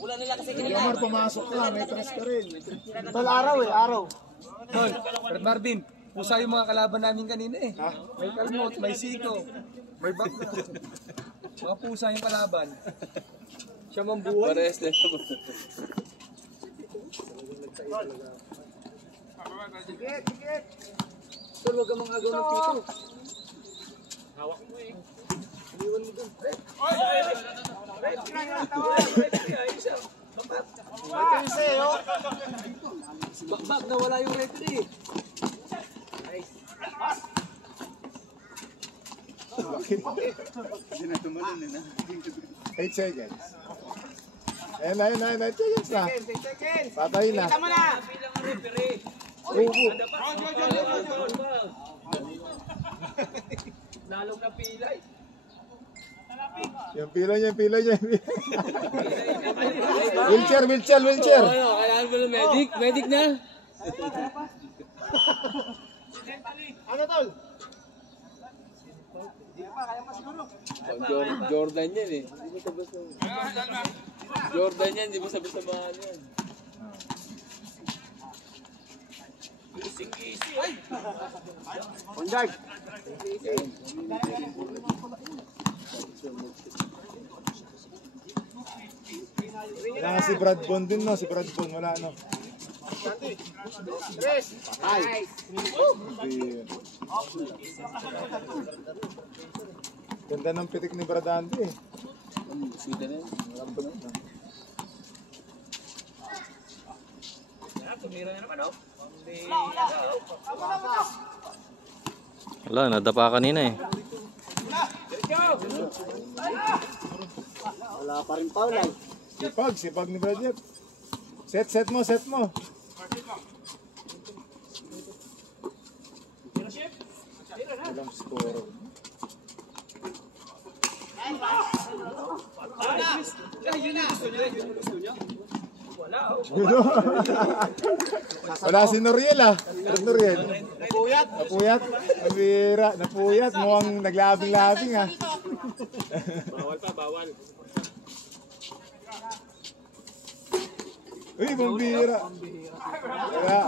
Wala nila kasi Jomar, pumasok ka. May tres ka rin. Tol, araw eh, araw. Tol, Fred Marvin, pusa yung mga kalaban namin kanina eh. Ha? May kalmot, may siko, may bakla. Mga pusa yung kalaban. Siya mambuhay. Pares na. Tikit, tikit. Tol, huwag ka mga agaw ng pito. Hawak mo eh. Iniwan mo dun. Bakbak, nawala yung referee. Hindi na tumalun na. 8 seconds. Eh, 9 seconds na. Patay na. Kita mo na. Lalong na pilay. Yung pila niya. Wheelchair. Kailangan mo ng medic na. Ano, Tol? Jordan yan eh. Jordan yan, di mo sabi-sabi yan. Pundag. Kailangan si Brad Bond din, no? Si Brad Bond, wala, no? Tres. Nice. Ganda ng pitik ni Brad Andy, eh. Sweet na yan. Tumira na naman, oh. Wala, nadapa kanina eh. Wala pa rin paulay. Sipag ni Brad Jeff. Set mo. Walang score. Wala si Noriel, ah. Noriel. Napuyat. Napuyat. Mukhang naglabing-labing, ah. Bawal. Uy, pambira. Wala.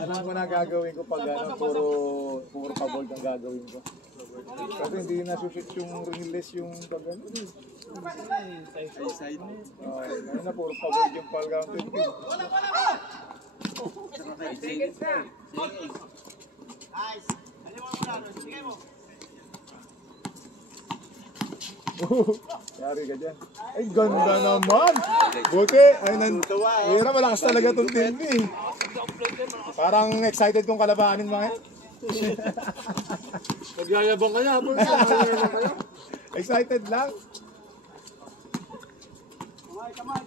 Alam ko na gagawin ko pag ano, puro pa-gold ang gagawin ko. Kasi hindi na susit yung ringless yung pag ano. Ngayon na puro pa-gold yung pag-counted. Nice. Alam mo na, sige mo. Yari ka dyan. Ay, ganda naman! Buti! Ay, Hira, malakas talaga itong team eh. Parang excited kong kalabanin mga. Nagyayabang ka na. Excited lang. Kamay.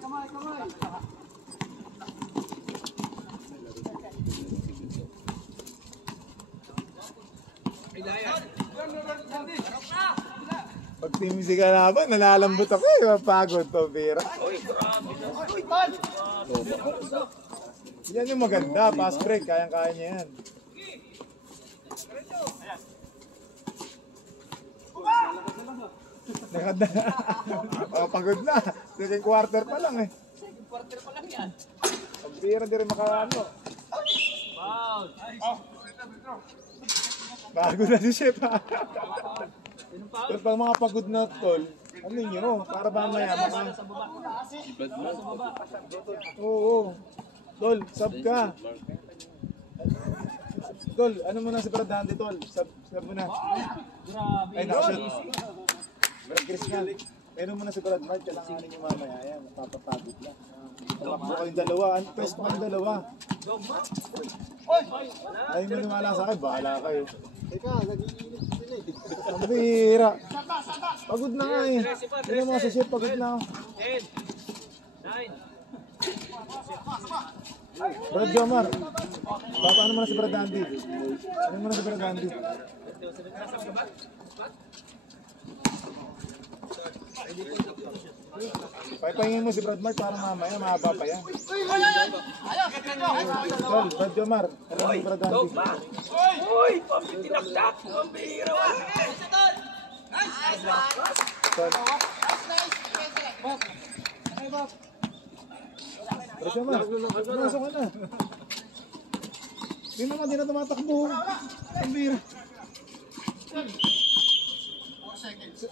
Pag team si kalaban, nalalambot ako eh. Mapagod to, Vera. Yan yung maganda. Pass break. Kayang-kaya niya yan. Pagod na. Second quarter pa lang eh. Second quarter pa lang yan. Ang Vera di rin makaano. Wow. Bago na si Chef ha. Pero pag mga pagod na tol, ano nyo? Para ba maya mga... Oo. Tol, sub ka. Tol, ano mo na si Bradante tol? Sub mo na. Grabe. Ay, nakashoot. Brad Chris nga. Pero mo na si Brad Mark, kailanganin nyo mamaya. Ayan, napapagod lang. Tamakbo kayong dalawa. Unpressed mo ang dalawa. Ay, mo nimala sa akin. Bahala kayo. Teka, nag-iinit sila eh. Ang bihira. Pagod na nga eh. Hindi mo si Chef, pagod na. 10, 9. Brad Jomar. Paano mo na si Brad Andy? Ano mo na si Brad Andy? Pahingin mo si Brad Mark para mamaya mahaba pa yan. Tol, Brad Jomar. Ano yung Brad Andy? Uy! Tinaktak! Ang bihira wa! Brad Jomar, pumasok ka na. Hindi naman, di na tumatakbo. Ang bira.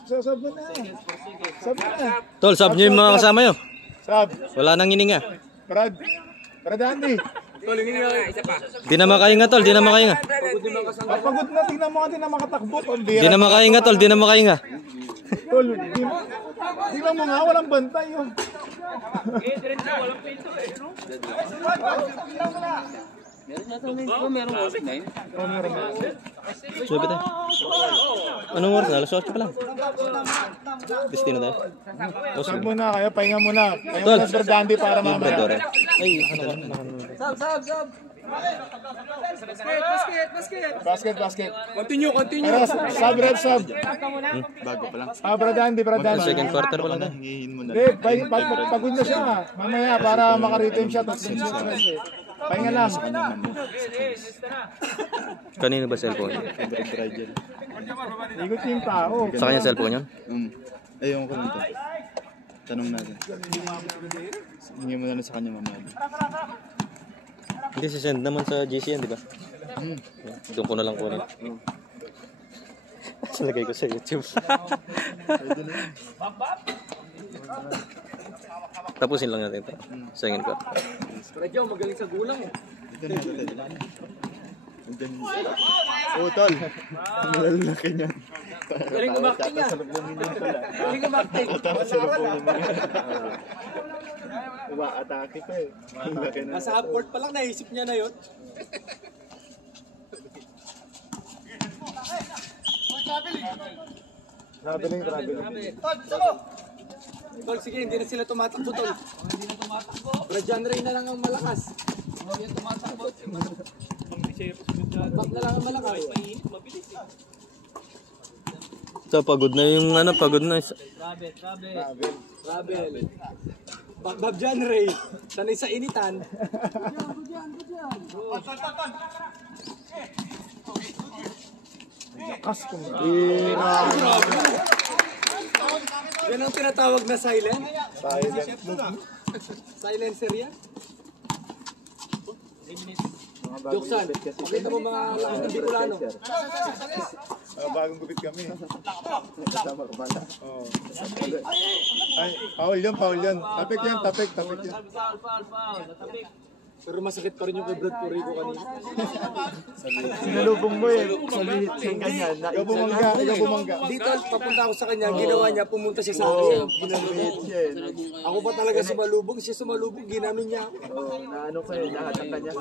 Sab mo na. Sab mo na. Tol, sab nyo yung mga kasama nyo. Sab. Wala nang hininga. Brad. Brad Andy. Di na makahinga, tol. Di na makahinga. Pagod na, tingnan mo ka din na makatakbo. Ang bira. Di na makahinga, tol. Di na makahinga. Tol, tingnan mo nga, walang bantay yun. Meron yata na hindi ba? Meron oras 9? Subi tayo. Anong oras na? Alas 8 pa lang. Destino tayo. O, Sab sige. mo na, kaya pahinga mo na. Pahinga Tol. mo na si Brad Andy para mamaya. Bradore. Ay, Sab! Basket! Basket. Continue! Pero sab, rep, sab. Bago pa lang. Brad Andy. second quarter pa lang tayo. Hingihin mo na. Hindi, pagod na siya. Mamaya para makaritim siya. Tapos hindi siya stress eh. Pahinga lang. Kanino ba cellphone? Ikot yung tao. Sa kanya cellphone yun? Ayun ko lang to. Tanong natin. Hingin mo na lang sa kanya mamaya. Hindi, sisend naman sa GC yan, di ba? Doon ko na lang kunin. Sinagay ko sa YouTube. Tapusin lang natin ito. Second quarter. Radyo, magaling sa gulang eh. Oo, tol. Ang lalaki niyan. Galing umakting ah. Galing umakting. Umaatake pa eh. Ang laki na. Nasa half court pa lang, naisip niya na yun. Traveling. Tol, sige, hindi na sila tumatakbo, tol. Hindi na tumatakbo. Radyan Ray na lang ang malakas. Hindi na tumatakbo. Back na lang ang malakas. Mabilis eh. So, pagod na yung pagod na. Rabel. Babjan Ray. Sanay sa initan. Kas kung Yan ang tinatawag na silent. silent move. Silencer yan. Joksan, pakita mo mga lakas ng Bicolano. Bagong gupit kami. Oh. Ay, foul yun. Tapik yan. Pero masakit pa rin yung kay Brad Purico kanina. Sinalubong mo eh. Salit yung ganyan. Ikaw bumangga. Dito, papunta ako sa kanya, ginawa niya, pumunta siya sa akin. Ginamit siya eh. Ako pa talaga sumalubog, siya sumalubog, ginamin niya. Oo, na ano ko eh. Nahatak ka niya.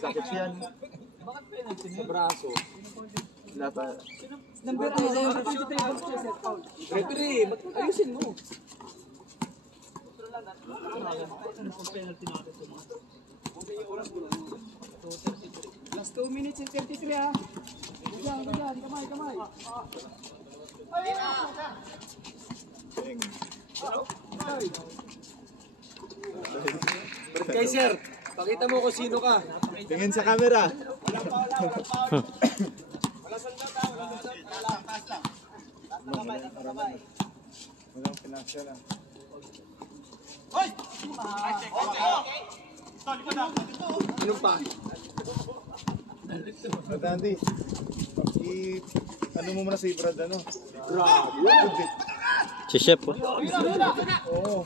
Sakit yan. Sa braso. Wala pa. Referee, ba't ayusin mo? Last 2 minutes and 33 ha. Diyan, kamay. Brad Kaiser, pakita mo kung sino ka. Tingin sa camera. Walang pinasya lang. Sinong pa? Brad Andy. Ano mo muna si Brad Grabe. Si Chef. Oo.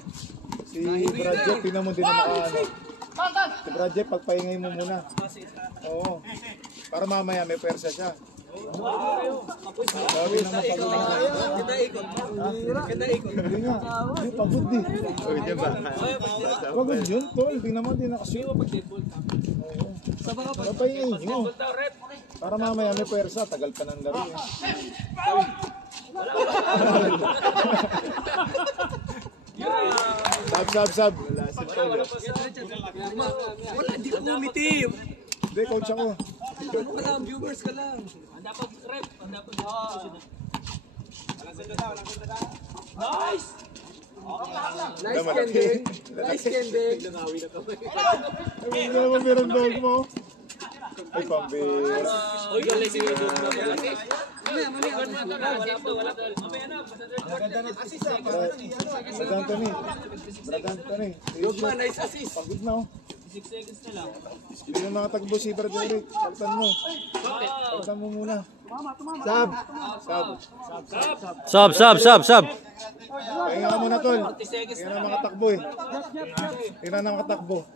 Si Brad Jeff, tingnan mo din na makaano. Si Brad Jeff, pagpahingay mo muna. Oo. Para mamaya may pwersa siya. Sabi naman pagod na. Kita ikot. Hindi nga. Hindi, pagod din. Pwede ba? Pagod yun, tol. Tingnan mo din nakasuyo. Papahingay nyo. Para mamaya may pwersa. Tagal pa ng laro. Sab. Wala, di ko umitim. Hindi, coach ako. Ano ka lang, viewers ka lang. Nice kending. Nice kending. Ay, hindi naman meron dog mo. Ay, pambira. Uy, galing si Widow. Brad Anthony. Brad Anthony. Dogma, nice assist. Pagod na, oh. 6 seconds na lang. Hindi na nakatagbo si Brad Eric. Pagtan mo. Pagtan mo muna. Sab. Sab. Pahinga ka muna, tol. Tingnan na mga takbo, eh. Tingnan na mga takbo.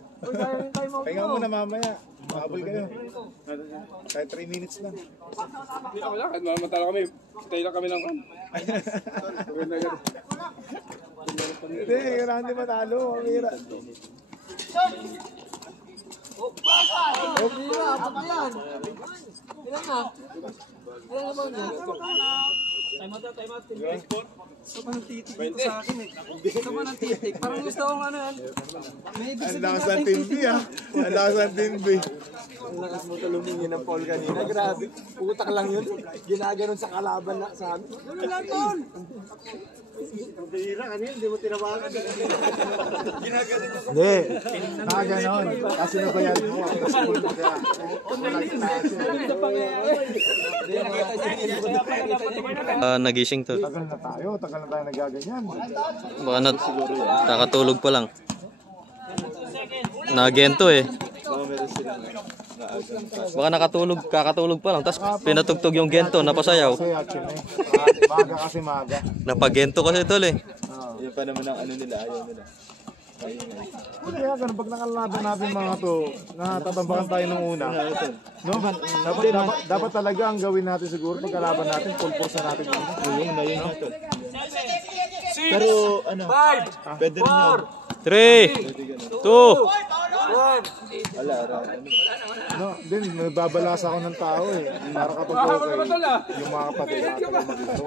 Pahinga ka muna mamaya. Habol kayo. Kahit 3 minutes lang. Wala, kahit mamatalo kami. Tayo lang kami ng kan. Hindi, kailangan di matalo. Kamira. Sobrang titik dito sa akin eh. Sobrang titik. Parang gusto kong ano yan. May ibig Ang sabihin lakas ng natin. Team B, ah. Ang lakas ng Team B. Ang lakas mo talumingin ng Paul kanina. Grabe. Utak lang yun. Ginaganon sa kalaban na sa amin. Ganun lang, Paul. Hindi. Nakaganon. Kasi nabayad mo. Tapos pulo ka. Nagising to. Tagal na tayo. Tagal na tayo nagaganyan. Baka kakatulog pa lang. Nagento eh. Baka kakatulog pa lang. Tapos pinatugtog yung gento, napasayaw. Kasi action eh. Maga kasi maga. Napagento kasi tol eh. Yan pa naman ang ano nila, ayaw nila. Kaya ganun, pag nakalaban natin mga to, natatambakan tayo nung una. No? Dapat talaga ang gawin natin siguro pagkalaban natin, full force na natin. Yun na yun natin. Pero ano, pwede rin yun. 3, 2, Wala. No, din, nababalas ako ng tao eh. Para kapag okay, yung mga kapatid natin maglaro.